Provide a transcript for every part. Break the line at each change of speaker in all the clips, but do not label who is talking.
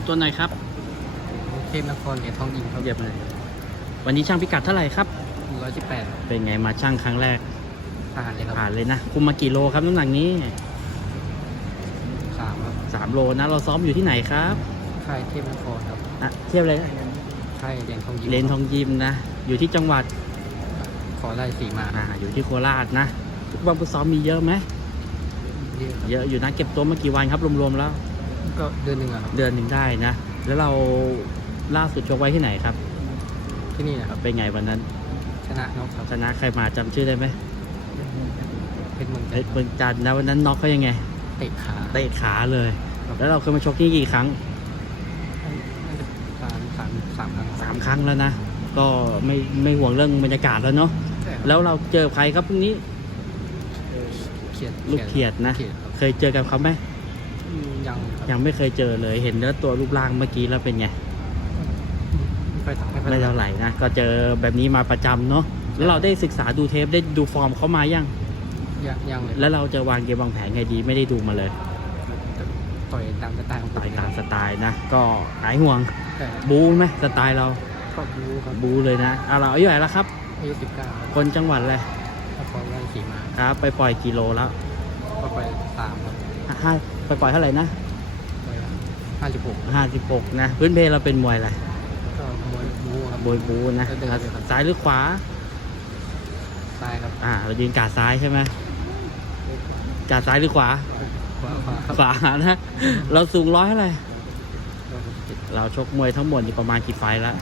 ตัวไหนครับ
เทพนครเหรียญทองยิมครับ
เยียบเลยวันนี้ช่างพิกัดเท่าไหร่ครับ
118
เป็นไงมาช่างครั้งแรก
ผ่านเลยครับ
ผ่านเลยนะคุมมากี่โลครับน้ำหนักนี้
3ครับ
3 โลนะเราซ้อมอยู่ที่ไหนครับ
ค่ายเทพนครครับ
เทียบเลย
ค่ายเหรียญทองยิม
เลนทองยิมนะอยู่ที่จังหวัด
ขอไล่สีมา
อยู่ที่โคราชนะทุกวันฝึกซ้อมมีเยอะไหมเยอะอยู่นะเก็บตัวมากี่วันครับรวมๆแล้ว
ก็เดือนหนึ่งครับ
เดือนหนึ่งได้นะแล้วเราล่าสุดชกไว้ที่ไหนครับ
ที่นี่นะครับ
เป็นไงวันนั้น
ชนะน็อกครับ
ชนะใครมาจำชื่อได้ไหม
เพชรเมือง
จันทร์นะวันนั้นน็อกเขายังไง
เตะ
ขาเลยแล้วเราเคยมาชกที่กี่ครั้ง3 ครั้งแล้วนะก็ไม่ห่วงเรื่องบรรยากาศแล้วเนาะแล้วเราเจอใครครับพรุ่งนี้ลูกเขียดนะเคยเจอกันเขาไหมยังไม่เคยเจอเลยเห็นเนื้อตัวรูปร่างเมื่อกี้แล้วเป็นไงไม่เท่าไหร่นะก็เจอแบบนี้มาประจำเนาะแล้วเราได้ศึกษาดูเทปได้ดูฟอร์มเขามายัง
เลย
แล้วเราจะวางเกมวางแผนไงดีไม่ได้ดูมาเลย
ต่อยตามสไตล์ของ
ต่อยตามสไตล์นะก็หายห่วงบู๊ไหมสไตล์เรา
ก็บู๊ครับ
บู๊เลยนะเราอายุเท่าไหร่แล้วครับ
อายุ19
คนจังหวัดอะไร
นครราชสีมา
ครับไปปล่อยกิโลแล้ว
ก็ไป3ครับ
ไปปล่อยเท่าไหร่นะ56นะพื้นเพเราเป็นมวยอะไร
ก็มวยบู๊ครับ
มวยบู๊นะซ้ายหรือขวา
ซ้ายครับ
เรายืนกาดซ้ายใช่ไหมกาดซ้ายหรือขวานะเราสูง100เท่าไหร่เราชกมวยทั้งหมดอยู่ประมาณกี่ไฟแล้ว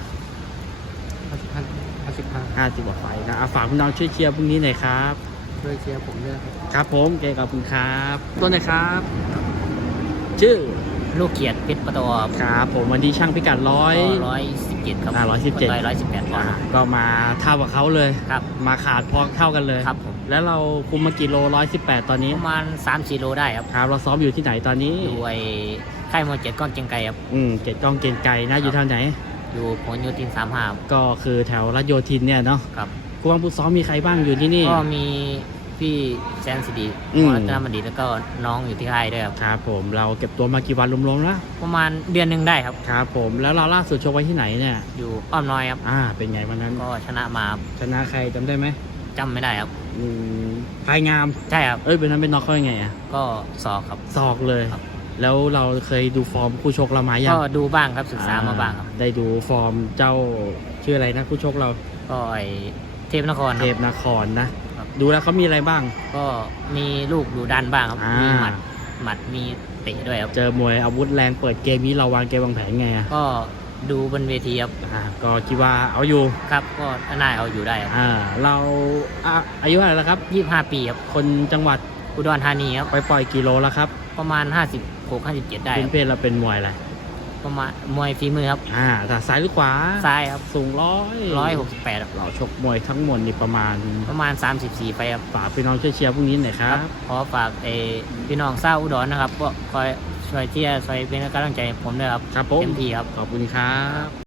50 กว่าไฟนะฝากพี่น้องช่วยเชียร์พรุ่งนี้หน่อยครับ
ช่วยเชียร์ผมด้วย
ครับผมเก่งกับคุณครับต้นไหนครับชื่อ
ลูกเกียรติเพชรประตอบ
ครับผมวันนี้ช่างพิกัด
117ครับ117
ก็มาเท่ากับเขาเลย
ครับ
มาขาดพอเท่ากันเลย
ครับผม
แล้วเราคุมมากี่โล118ตอนนี้
ประมาณ3-4 โลได้ครับ
เราซ้อมอยู่ที่ไหนตอนนี้
อยู่ค่ายมวย7 ก้อนเกียงไกรครับ
7 ก้อนเกียงไกรนะอยู่ทางไหน
อยู่พหลโยธิน35
ก็คือแถวรัชโยธินเนี่ยเนาะ
ครับ
ครูบังผู้ซ้อมมีใครบ้างอยู่ที่นี่
ก็มีพี่แซนสิริรัตนบัณฑิตแล้วก็น้องอยู่ที่ค่ายด้วย
ครับผมเราเก็บตัวมากี่วันรวมๆแล้ว
ประมาณเดือนหนึ่งได้ครับ
ครับผมแล้วเราล่าสุดชกไว้ที่ไหนเนี่ย
อยู่อ้อมน้อยครับ
เป็นไงวันนั้น
ก็ชนะมา
ชนะใครจำได้ไหม
จำไม่ได้ครับ
ภายงาม
ใช่ครับ
เป็นนั้นเป็นน็อกเขายังไง
ก็ศอกครับ
ศอกเลยแล้วเราเคยดูฟอร์มคู่ชกเรามายัง
ก็ดูบ้างครับศึกษามาบ้างครับ
ได้ดูฟอร์มเจ้าชื่ออะไรนะคู่ชกเรา
ก็เทพนคร
นะดูแล้วเขามีอะไรบ้าง
ก็มีลูกดูดันบ้างครับมีหมัดมีเตะด้วยครับ
เจอมวยอาวุธแรงเปิดเกมนี้เราวางเกมวางแผนไง
ก็ดูบนเวทีครับ
ก็คิดว่าเอาอยู่
ครับก็น่าเอาอยู่ได้
เราอายุเท่าไหร่แล้วครับ
25 ปีครับ
คนจังหวัด
อุดรธานีครับ
ไปปล่อยกิโลแล้วครับ
ประมาณ56-57ได้
เป็นเราเป็นมวยอะไร
ประมาณมวยฝีมือครับ
แต่ซ้ายหรือขวา
ซ้ายครับ
สูง
168
เราชกมวยทั้งหมดนี่ประมาณ
34ไปครับ
ฝากพี่น้องช่วยเชียร์พรุ่งนี้หน่อยครับ
ขอฝากพี่น้องชาวอุดรนะครับก็คอยช่วยเชียร์ช่วยเป็นกำลังใจผมด้วยครับ
ครับผม
เต็มที่ครับ
ขอบคุณครับ